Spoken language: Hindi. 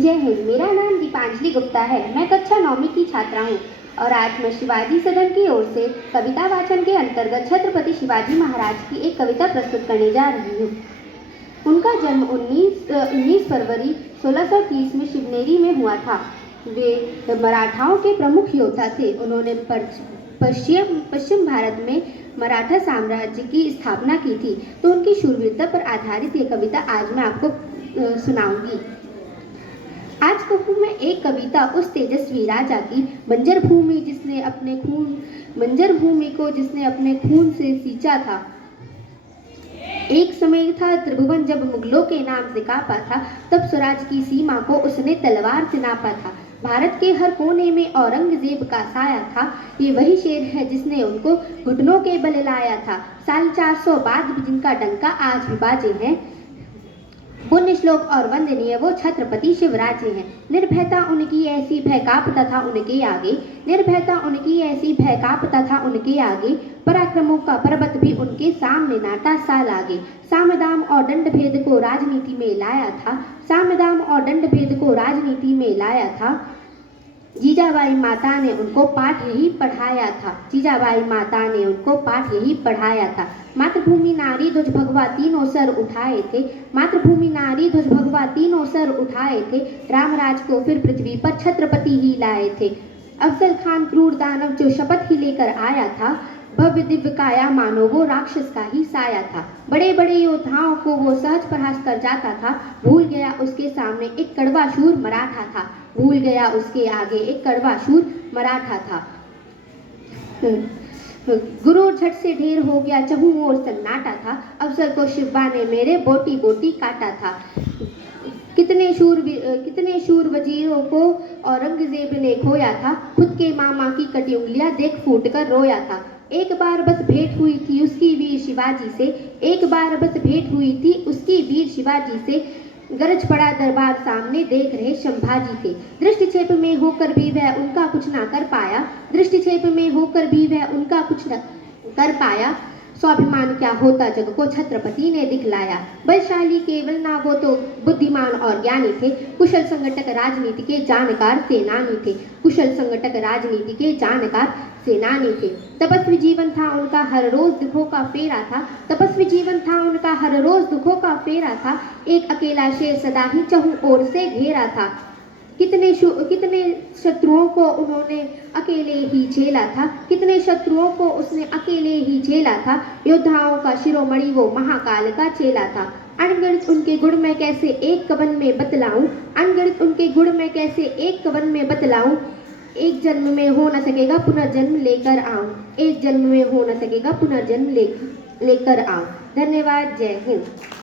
जय हिंद। मेरा नाम दीपांजलि गुप्ता है। मैं कक्षा 9वीं की छात्रा हूँ और आज मैं शिवाजी सदन की ओर से कविता वाचन के अंतर्गत छत्रपति शिवाजी महाराज की एक कविता प्रस्तुत करने जा रही हूँ। उनका जन्म 19 फरवरी 1630 में शिवनेरी में हुआ था। वे मराठाओं के प्रमुख योद्धा थे। उन्होंने पश्चिम भारत में मराठा साम्राज्य की स्थापना की थी। तो उनकी शूरवीरता पर आधारित ये कविता आज मैं आपको सुनाऊंगी। आज कहूँ मैं एक कविता उस तेजस्वी राजा की, बंजर भूमि को जिसने अपने खून से सींचा था। एक समय था त्रिभुवन जब मुगलों के नाम से कांपा था, तब स्वराज की सीमा को उसने तलवार से नापा था। भारत के हर कोने में औरंगजेब का साया था। ये वही शेर है जिसने उनको घुटनों के बल लाया था। 450 बाद भी जिनका डंका आज भी बाजे हैं, पुण्य श्लोक और वंदनीय वो छत्रपति शिवराज हैं। निर्भयता उनकी ऐसी भय कांपता था उनके आगे, निर्भयता उनकी ऐसी भय कांपता था उनके आगे। पराक्रमों का पर्वत भी उनके सामने नाटा सा लागे। सामदाम और दंड भेद को राजनीति में लाया था, सामदाम और दंड भेद को राजनीति में लाया था। जीजाबाई माता ने उनको पाठ यही पढ़ाया था, जीजाबाई माता ने उनको पाठ यही पढ़ाया था। मातृभूमि नारी ध्वज भगवा तीनों सर उठाए थे, मातृभूमि नारी ध्वज भगवा तीनों सर उठाए थे। रामराज को फिर पृथ्वी पर छत्रपति ही लाए थे। अफजल खान क्रूर दानव जो शपथ ही लेकर आया था, भव्य दिव्य काया मानो वो राक्षस का ही साया था। बड़े बड़े योद्धाओं को वो सहज परास्त कर जाता था। भूल गया उसके सामने एक कड़वा शूर मराठा था, भूल गया उसके आगे एक कड़वा शूर मराठा था। गुरूर झट से ढेर हो गया, चहुं ओर सन्नाटा था। अफजल को शिवा ने मेरे बोटी बोटी काटा था। कितने शूर वजीरों को औरंगजेब ने खोया था, खुद के मामा की कटी उंगलियां देख फूट कर रोया था। एक बार बस भेंट हुई थी उसकी वीर शिवाजी से, एक बार बस भेंट हुई थी उसकी वीर शिवाजी से। गरज पड़ा दरबार सामने देख रहे संभाजी थे। दृष्टिक्षेप में होकर भी वह उनका कुछ ना कर पाया, दृष्टिक्षेप में होकर भी वह उनका कुछ न कर पाया। स्वाभिमान क्या होता जग को छत्रपति ने दिखलाया। बलशाली केवल ना वो तो बुद्धिमान और ज्ञानी थे, कुशल संगठक राजनीति के जानकार सेनानी थे, कुशल संगठक राजनीति के जानकार सेनानी थे। तपस्वी जीवन था उनका हर रोज दुखों का फेरा था, तपस्वी जीवन था उनका हर रोज दुखों का फेरा था। एक अकेला शेर सदा ही चहुं ओर से घेरा था। कितने शत्रुओं को उन्होंने अकेले ही झेला था, कितने शत्रुओं को उसने अकेले ही झेला था। योद्धाओं का शिरोमणि वो महाकाल का चेला था। अनगिनत उनके गुण में कैसे एक कवन में बतलाऊं, अनगिनत उनके गुण में कैसे एक कवन में बतलाऊं। एक जन्म में हो न सकेगा पुनर्जन्म लेकर आऊं, एक जन्म में हो न सकेगा पुनर्जन्म लेकर आऊं। धन्यवाद। जय हिंद।